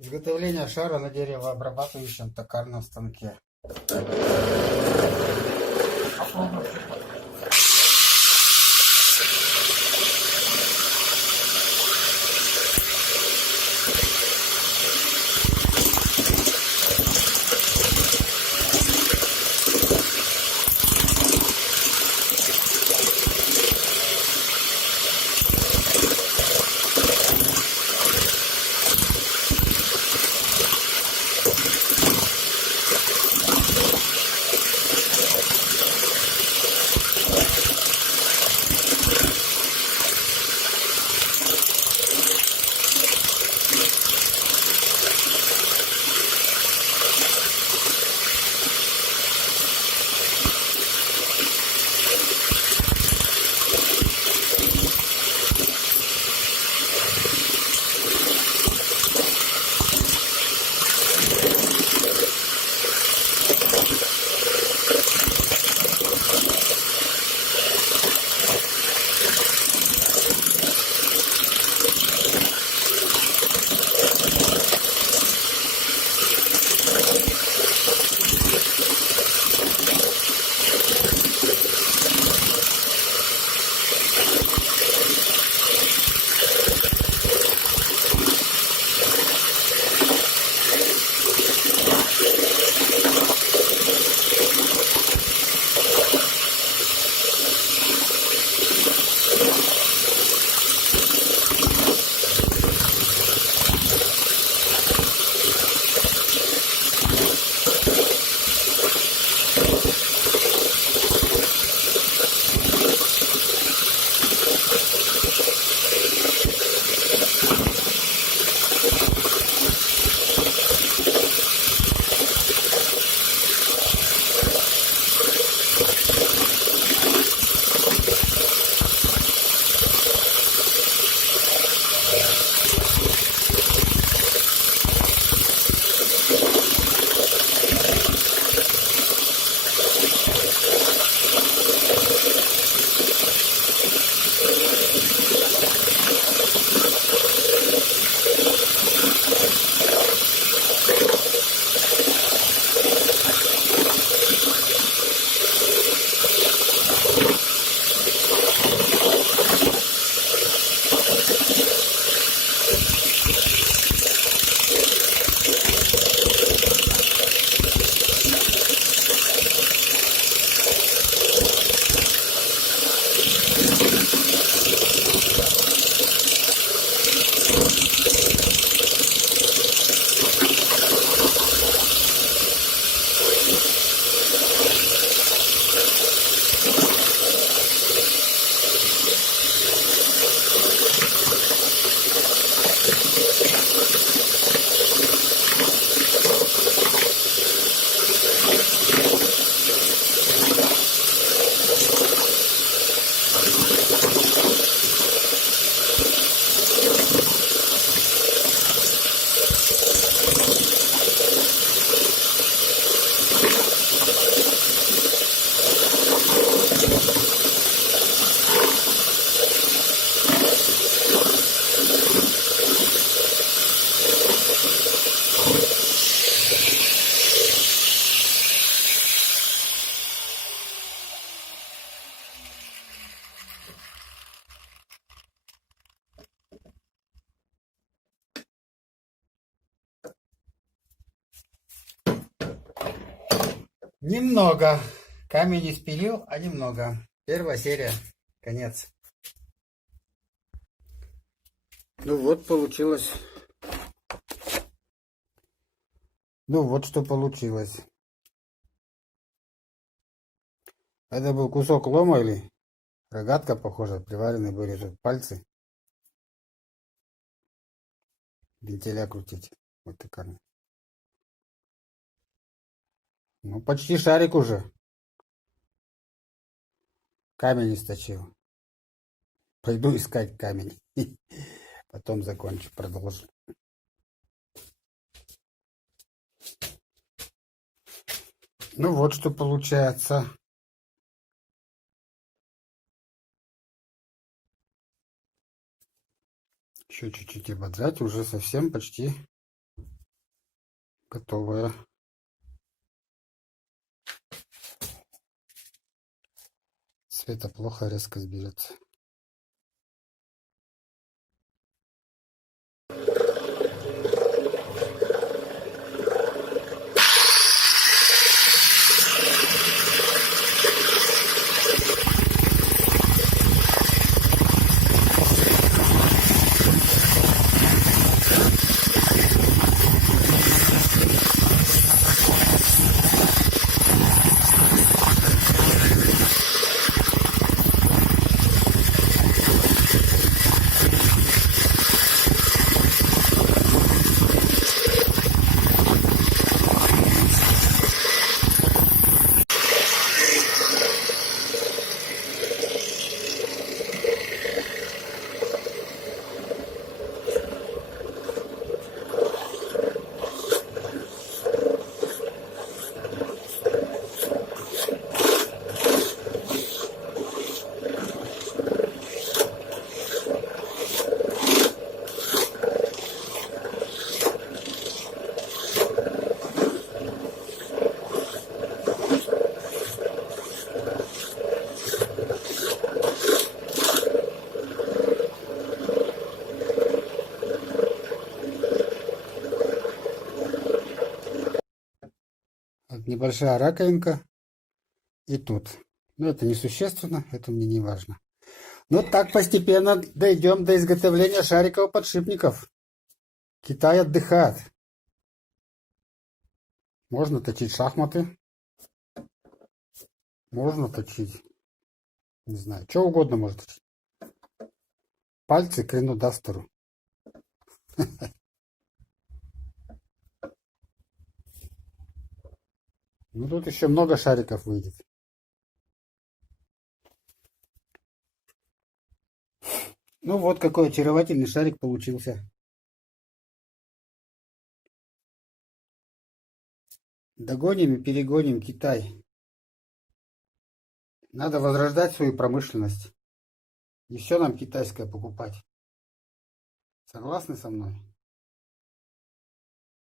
Изготовление шара на деревообрабатывающем токарном станке. Немного. Камень испилил, а немного. Первая серия. Конец. Ну вот получилось. Ну вот что получилось. Это был кусок лома или рогатка, похоже. Приварены были тут пальцы. Вентиля крутить. Вот такая. Ну почти шарик уже. Камень источил. Пойду искать камень. Потом закончу, продолжу. Ну вот что получается. Еще чуть-чуть ободрать, уже совсем почти Готовая. Света плохо резко сберется. Вот небольшая раковинка и тут. Но это несущественно, это мне не важно. Но так постепенно дойдем до изготовления шариковых подшипников. Китай отдыхает. Можно точить шахматы. Можно точить, не знаю, что угодно можно точить. Пальцы к ренодастеру. Ну тут еще много шариков выйдет. Ну вот какой очаровательный шарик получился. Догоним и перегоним Китай. Надо возрождать свою промышленность. Не все нам китайское покупать. Согласны со мной?